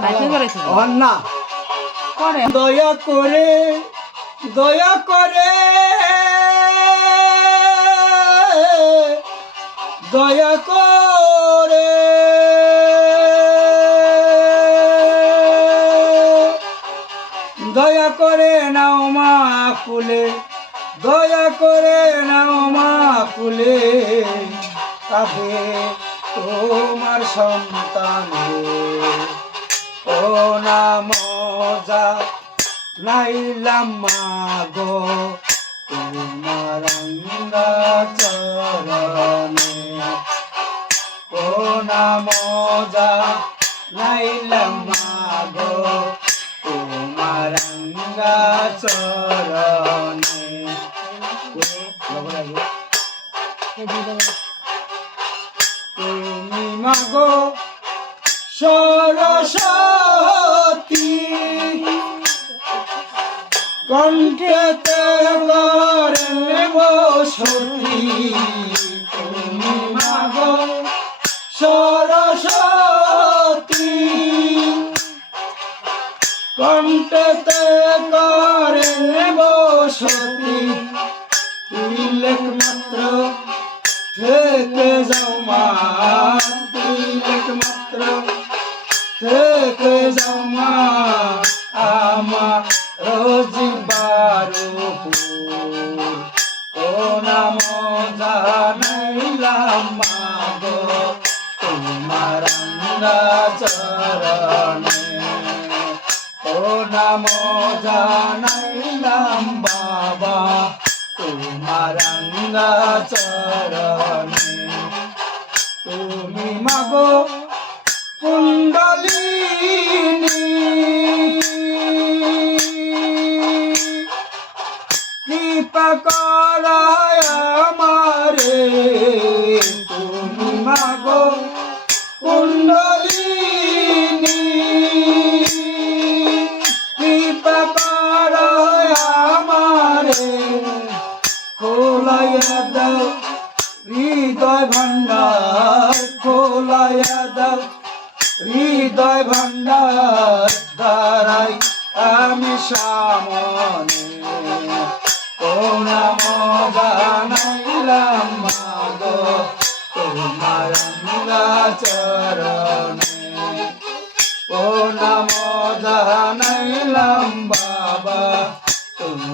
না দয়া করে দয়া করে দয়া করে দয়া করে নাও মা কুলে দয়া করে নাও মা কুলে কাঁদে তোমার সন্তান ও না মজা নাইলাম মাগো তোমার চরণে ও না মজা নাইলাম মাগো তোমার চরণে তুমি মাগো সরস্বতী কণ্ঠেতে করেন বসতি তুমি মাগো সরস্বতী কণ্ঠেতে করেন বসতি তিলক মাত্র থেকে যাও মা তিলক মাত্র থেকে যাও মা আমার রোজিবারুপুর ও নাম জানাইলাম মাগো তোমার চরণে ও নাম জানাইলাম বাবা তোমার চরণে তুমি মাগো কুণ্ডলিনী কৃপা করায় আমারে তুমি মাগো কুণ্ডলিনী কৃপা করায় আমারে খোলাইয়া দাও হৃদয় ভান্ডার খোলাইয়া দাও হৃদয় ভান্ডার দ্বারাই আমি সামনে ও নাম জানাইলাম মাগো তোমার চরণে ও নাম জানাইলাম